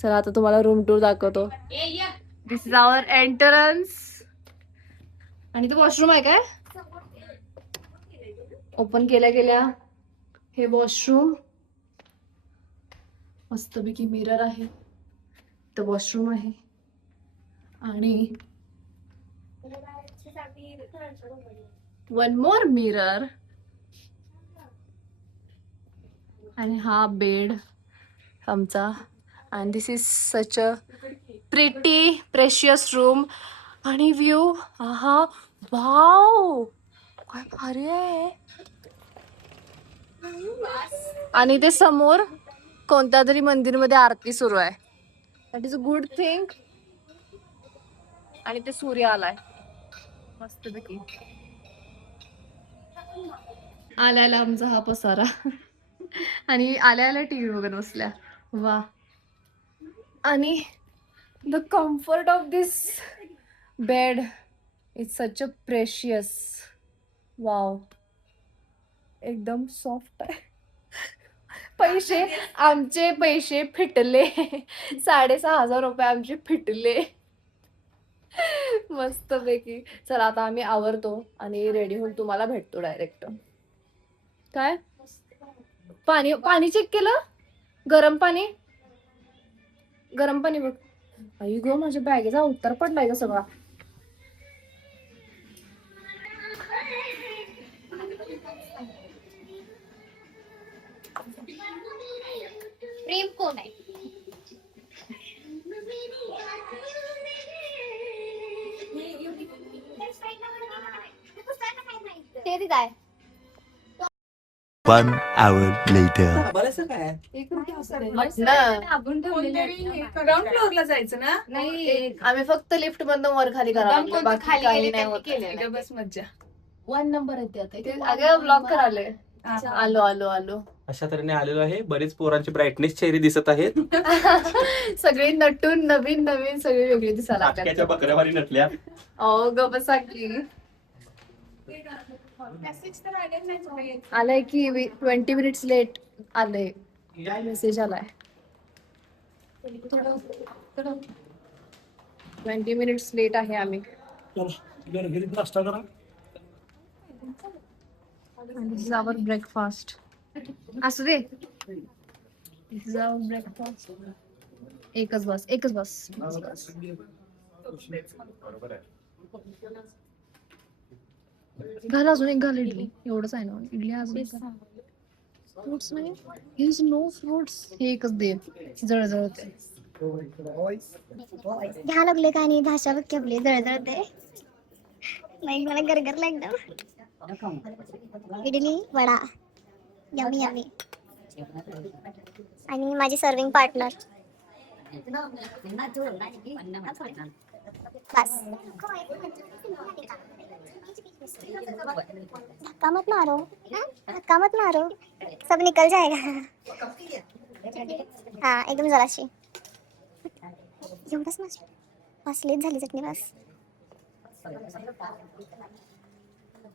चला आता तुम्हाला रूम टूर दाखवतो. दिस इज आवर एंट्रन्स. आणि तो वॉशरूम आहे काय? ओपन केल्या गेल्या हे वॉशरूम. मस्तपैकी मिरर आहे. तो वॉशरूम आहे. आणि वन मोर मिरर. आणि हा बेड आमचा. आणि this is such a pretty precious room. आणि व्ह्यू हा वाव काय भारी आहे. आणि ते समोर कोणत्या तरी मंदिरमध्ये आरती सुरू आहे. That is a good thing. आणि ते सूर्य आलाय मस्तपैकी. आल्याला आमचा हा पसारा. आणि आल्या आल्या टीव्ही बघत बसल्या. वा. आणि the comfort of this bed is such a precious. Wow. एकदम सॉफ्ट आहे. पैसे आमचे पैसे फिटले. 6,500 रुपये आमचे फिटले. मस्त पैकी. चला आता आम्ही आवरतो आणि रेडी होऊन तुम्हाला भेटतो डायरेक्ट. काय पाणी पाणी चेक केलं? गरम पाणी. गरम पाणी बघ. आई गो माझ्या बॅगेचा उत्तर पडलाय का सगळा. प्रेम कोण आहे? ते ती काय? 1 hour later. ग्राउंड फ्लोअरला जायचं ना? नाही आम्ही फक्त लिफ्ट मधून वर खाली करायला बाकी काही नाही होत. बस मज्जा. 1 नंबर येते आता. अगं ब्लॉक करायला. आलो आलो आलो. अशा तऱ्हेने आलेलो आहे. बरेच पोरांचे ब्राईटनेस चेहरे दिसत आहेत. सगळी नटून नवीन नवीन सगळी वेगळी दिसायला नाटकाच्या बकऱ्यावारी नटल्या. ओ ग बसा की. आलंय की 20 मिनिट्स लेट आलंय. मेसेज आलाय 20 मिनिट्स लेट आहे आम्ही. This is our breakfast. असू दे. This is our breakfast. एकच बस एकच बस. घाल अजून एक घाल इडली. एवढंच आहे ना इडली अजून. फ्रुट्स नाही. His no fruits. हे एकच दे. जळजळते. घ्या लागले का आणि भाषा बघ आपली जळजळते. नाही मला गरगरला एकदम. Idli vada yummy yummy. आणि माझी सर्विंग पार्टनर. बस. धक्का मत मारो. धक्का मत मारो. सब निकल जाएगा. हाँ एकदम जराशी. एवढंच मस्त. बस लेट झाली चटणी बस.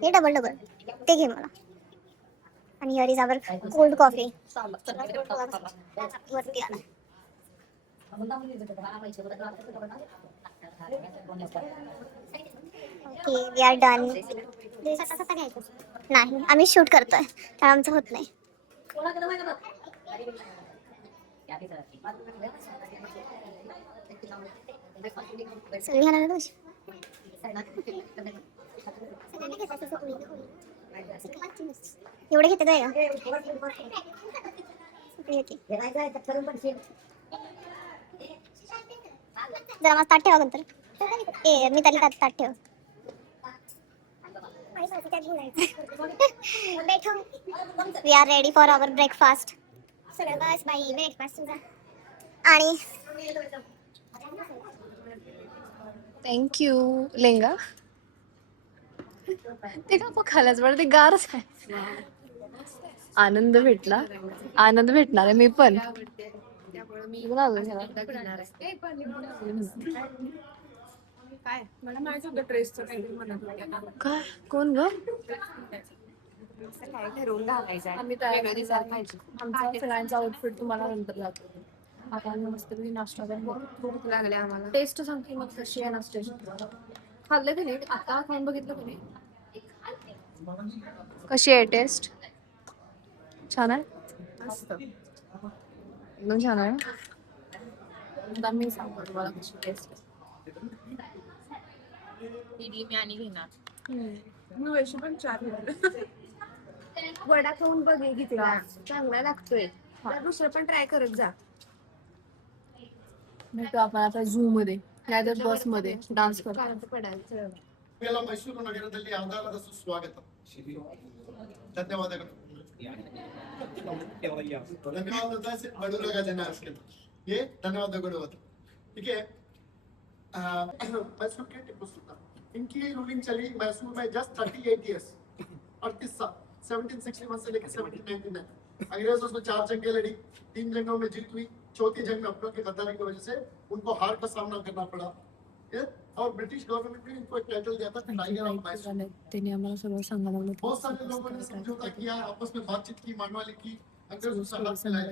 हे डबल डबल ते घे मला. आणि here is our cold coffee. वरती आला. Okay we are done. नाही आम्ही शूट करतोय तर आमचं होत नाही. सगळी घाला ना. एवढे घेते काय जरा मग ताट ठेवा नंतर. ए मी त्याला ताट ठेव. We are ready for our breakfast. सगळं बस बाई ब्रेकफास्ट तुझा. आणि थँक्यू. लेंगा ते का मग खाल्याच बरं ते गारच आहे. आनंद भेटला. आनंद भेटणार आहे मी पण. काय मला माहित होतं ड्रेसचं काही म्हणत होते. काय कोण ग? काय ठरवून घालायचं आम्ही तयार दिसायला पाहिजे. आमचा सगळ्यांचा आउटफिट तुम्हाला नंतर लागतो. आता आम्ही मस्तपैकी नाश्ता करून भूक लागले आम्हाला. टेस्ट सांगते मग कशी आहे नाश्त्याची. खाल्लं की नाही आता खाऊन बघितलं की नाही. कशी आहे टेस्ट? छान आहे. मस्त. एकदम छान आहे. आता मी सांगतो तुम्हाला कशी टेस्ट आहे. इडली मी आणि घेणार. मी वैशी पण 4 घेतलं. वडा खाऊन बघ घेतला. चांगला लागतोय. दुसरं पण ट्राय करत जा. भेटू आपण आता झू मध्ये नाहीतर बस मध्ये डान्स करतो. पडायचं. ಮೈಸೂರು ನಗರದಲ್ಲಿ ಯಾವ್ದಾರದ ಸುಸ್ವಾಗತ ಧನ್ಯವಾದಗಳು ಧನ್ಯವಾದ ಬಡವರಾಗ ಜನ ये धन्यवादಗಳು ठीक है मैसूर के टिप्पू सुल्तान इनकी रूलिंग चली मैसूर में जस्ट 38 इयर्स 38 साल 1761 से लेकर 1799 अंग्रेजों से 4 जंगें लड़ी 3 जंगों में जीत हुई चौथी जंग में अपनों की गद्दारी की वजह से उनको हार का सामना करना पड़ा और ब्रिटिश गवर्नमेंट ने इनको एक टाइटल दिया था टाइगर ऑफ मैसूर। त्यांनी आम्हाला सगळं सांगायला लागलं. बहुत सारे लोगों ने समझौता किया, आपस में बातचीत की, मानवाली की, अंग्रेजों से हाथ मिलाए,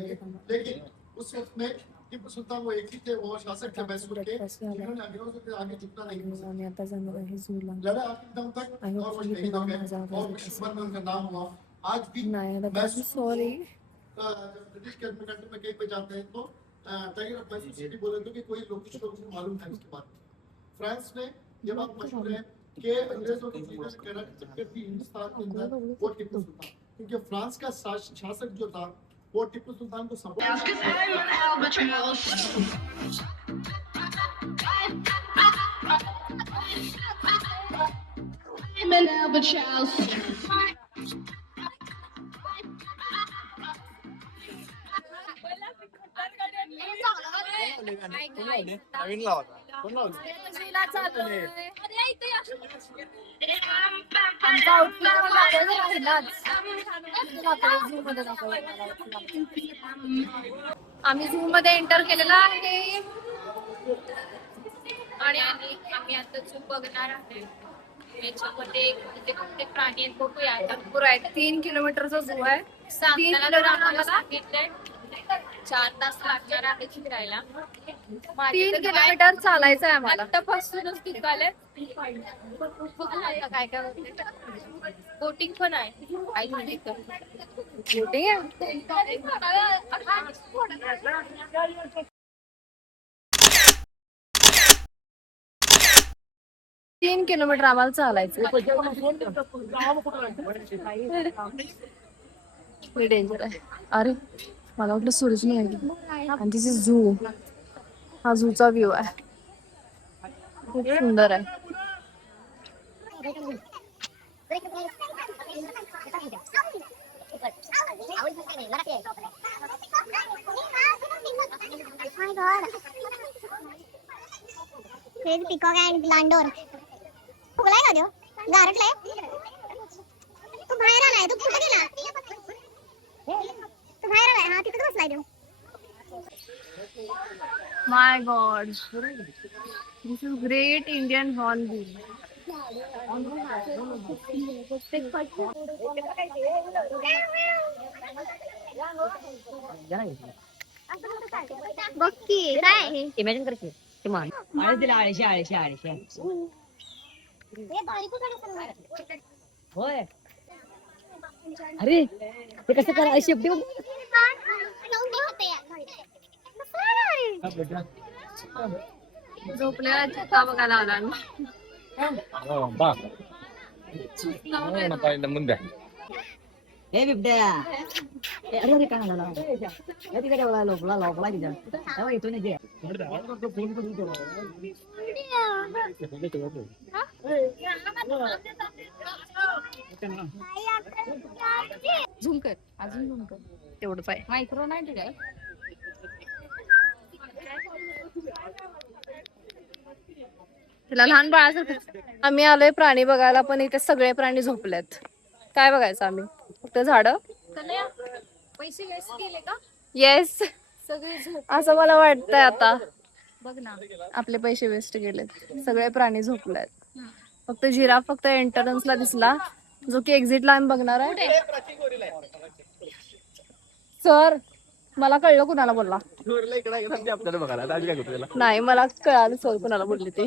लेकिन उस वक्त में टिप्पू सुल्तान वो एक ही थे, वो शासक थे मैसूर के, जिन्होंने अंग्रेजों के आगे झुकना नहीं था। आम्ही आता जाणार आहे झूला. लड़ा आखिरी दम तक और वो शहीद हो गए और विश्वभर में उनका नाम हुआ। आज भी नाही आता मैसूर सॉरी. जब ब्रिटिश कंट्री में कहीं पे जाते हैं तो टाइगर ऑफ मैसूर सिटी बोले तो कि कोई लोग कुछ लोगों को मालूम था इसके बाद। फ्रांस में ये बात मशहूर है कि अंग्रेजों की टक्कर थी हिंदुस्तान के अंदर वो टिप्पू सुल्तान, क्योंकि फ्रांस का शासक जो था वो टिप्पू सुल्तान को सपोर्ट नवीन लावा. आमचा आउटफिट राहिलाच. आम्ही झू मध्ये एंटर केलेला आहे आणि आम्ही आता झू बघणार आहे. याच्यामध्ये कोणते कोणते प्राणी आहेत बघूया. भरपूर आहे. 3 किलोमीटरचा झू आहे. सांगताना 3 तर आम्हाला किलोमीटर सांगितलंय 4 तास लागणार आहे फिरायला. 3 किलोमीटर चालायचं आहे आम्हाला. आतापासूनच निघाले. बघूया काय काय होते. बोटिंग पण आहे. बोटिंग आहे. 3 किलोमीटर आम्हाला चालायचं. डेंजर आहे. अरे मला वाटलं सूरज नाही आहे. आणि तिथे झू. हा झूचा व्ह्यू आहे. खूप सुंदर आहे. पिकॉक अँड लांडोर फुगलाय का देव गारटलाय तू बाहेर आलाय तू कुठे गेला तू बाहेर आलाय हा तिथे बसलाय देव my god this is great Indian hornbill. बघ की काय हे इमॅजिन करते ते मान दिला आळशी होय. अरे ते कसं करा शेपटी झोपलेला चित्ता बघायला आला आम्ही. ಮುಂದೆ ए बिबट्या अरे काय झालं तिकडे लोकला तिथं तेव्हा येतो नाही झूम कर. अजून झूम कर. तेवढं पाय. मायक्रो नाही काय. तिला लहान बाळासारखं. आम्ही आलोय प्राणी बघायला पण इथे सगळे प्राणी झोपलेत. काय बघायचं आम्ही फक्त झाडं. पैसे वेस्ट केले का येस सगळे झोप. असं मला वाटतंय आता. बघ ना आपले पैसे वेस्ट गेलेत. सगळे प्राणी झोपलेत. फक्त जिराफ फक्त एंट्रन्सला दिसला. जो की एक्झिटला आम्ही बघणार आहे. सर मला कळलं कुणाला बोलला. आपल्याला बघायला आम्ही काय करतो त्याला. नाही मला कळालं सर कुणाला बोलले ते.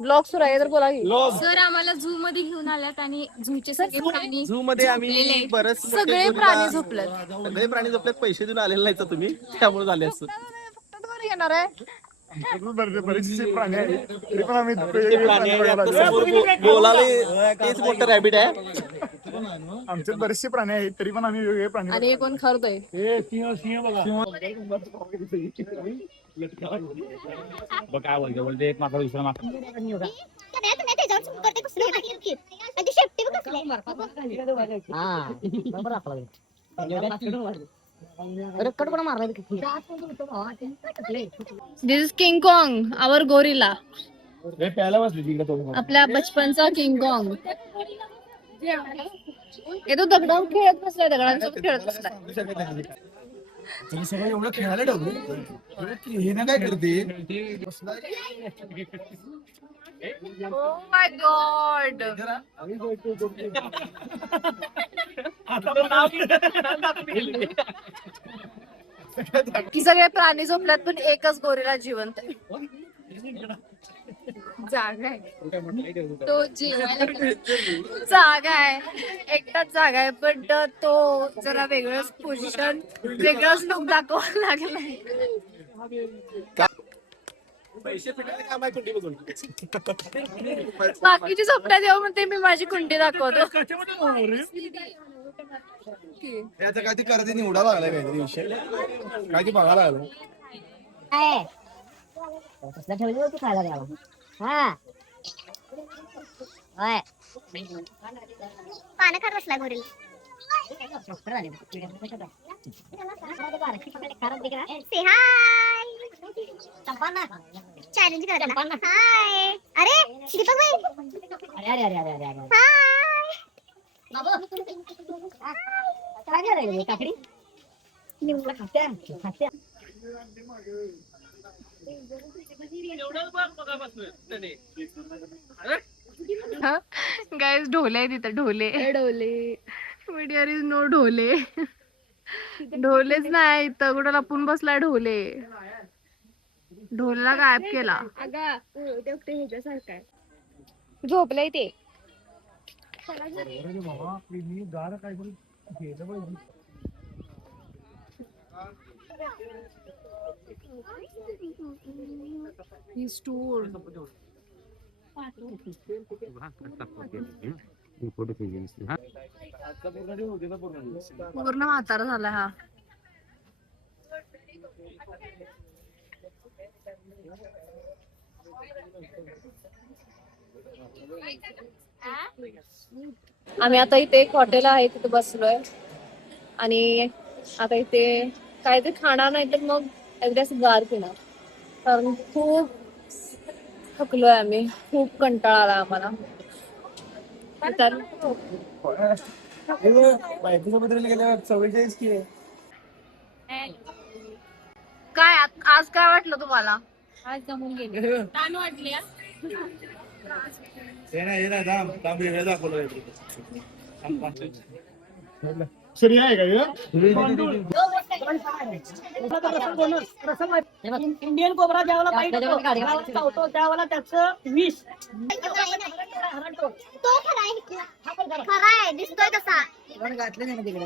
ब्लॉग सुरू आहे तर बोला की. सर आम्हाला झू मध्ये घेऊन आल्यात आणि झूचे सगळे प्राणी झू मध्ये आम्ही बरेच सगळे प्राणी झोपलेत. सगळे प्राणी झोपलेत. पैसे देऊन आलेले नाही तर तुम्ही त्यामुळे झाले असं. फक्त तुम्हाला येणार आहे. बरेचसे प्राणी आहेत तरी पण आम्ही बोलाले तेच मोठं रॅबिट आहे. आमच्यात बरेचसे प्राणी आहेत तरी पण आम्ही वेगवेगळे प्राणी आणि हे कोण खरतोय. काय बोलतो बोलते एक मात्र दुसरा मात्र. हा बरोबर आपला रक्कड पण मारला this is King Kong our gorilla. प्यायला बसली तिकडे तो. आपल्या बचपनचा किंग कॉंग. तो दगडावर खेळत बसलाय. दगडांसोबत खेळत बसलाय. तुम्ही सगळं एवढं खेळायला ठेवलं हे ना काय करते Oh my God. की सगळे प्राणी झोपल्यात पण एकच गोरीला जिवंत आहे. जागा आहे तो जेवायला जागा आहे एकटाच जागा आहे पण तो जरा वेगळंच पोझिशन वेगळंच लुक दाखवायला लागलाय. पैसे फिटायला काम आहे कुंडी बघून. बाकीची झोपण्यात येऊ म्हणते मी माझी कुंडी दाखवतो. याचा काय ती करते निवडा लागलाय काहीतरी विषय काय ती बघायला आलं कसला ठेवली होती खायला द्यावं. हा होय पानं खात बसला गोरीला. Say hi. चॅलेंज करा. हाय. अरे दीपक भाई. अरे अरे अरे अरे अरे हाय. काय करायला काकडी निवडला खात्या खात्या. गाईज ढोले आहे तिथं. ढोले मीडियर इज नो ढोले. ढोलेच नाही इथं कुठं लपून बसलाय ढोले. ढोलेला गायब केला. ह्याच्यासारखं आहे. झोपलंय ते. पूर्ण म्हातारा झालाय हा. आम्ही आता इथे एक हॉटेल आहे तिथे बसलोय आणि आता इथे काय ते खाणार नाही तर मग एकदाच गार पिणार कारण खूप थकलोय आम्ही. खूप कंटाळा आला आम्हाला. तर बायकोच्या बद्दल गेल्यावर 44 की काय आज काय वाटलं तुम्हाला. आज जमून गेले ताण वाटली. शरी आहे का इंडियन कोबरा ज्यावेळेला बाईट होतो त्यावेळेला त्याचं विष तो खरा आहे. खरा आहे दिसतोय तसा. घातले नाही तिकडे.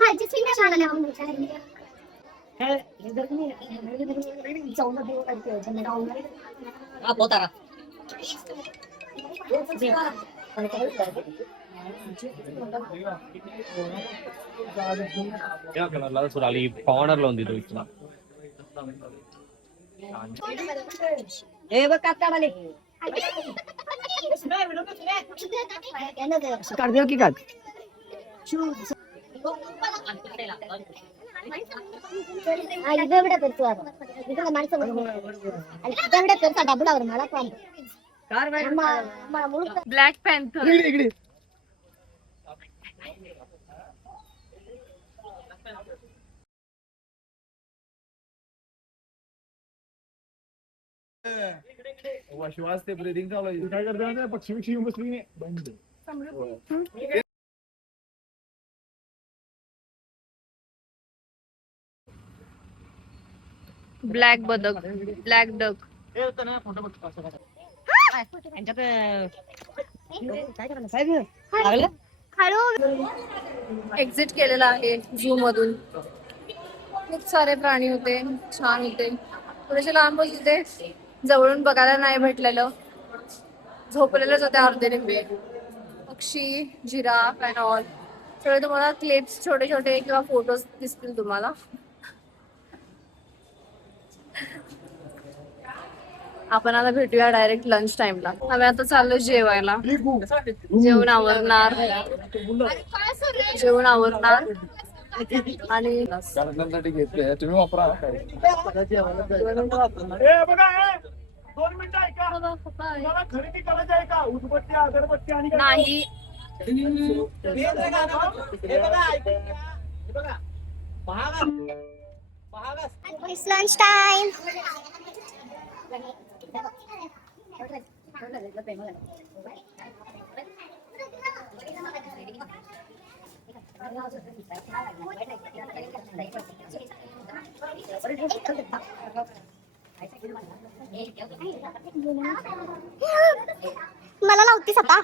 खालची चिंता छान हा पोतारा सुराली पॉवनरला ఉంది तो. ए बघ काका आले काढ देऊ की काढ इथं एवढं करतो आता इथं माणसं आणि इथं एवढं करता डबलावर मला पण ब्लॅक पॅन्थर. श्वास ते ब्रिदिंग चालू आहे. काय करता पक्षी बिक्षी येऊन बसली नाही बंद. ब्लॅक बदक, ब्लॅक डक. यांच्यात काय करायला साहेब लागलं एक्झिट केलेला आहे झू मधून. खूप सारे प्राणी होते, छान होते. थोडेसे लांब होते, जवळून बघायला नाही भेटलेलं. झोपलेलेच होते अर्धे निम्मे. पक्षी, जिराफ अँड ऑल सगळे तुम्हाला क्लिप्स छोटे छोटे किंवा फोटोज दिसतील तुम्हाला. आपण आता भेटूया डायरेक्ट लंच टाइमला. आम्ही आता चाललो जेवायला. जेवण आवरणार आणि घेतले तुम्ही वापरा. दोन मिनिटं ऐका. मला खरेदी करायची आहे का उदबत्ती अगरबत्ती आणि नाही. It's lunch time. मला लावतीस आता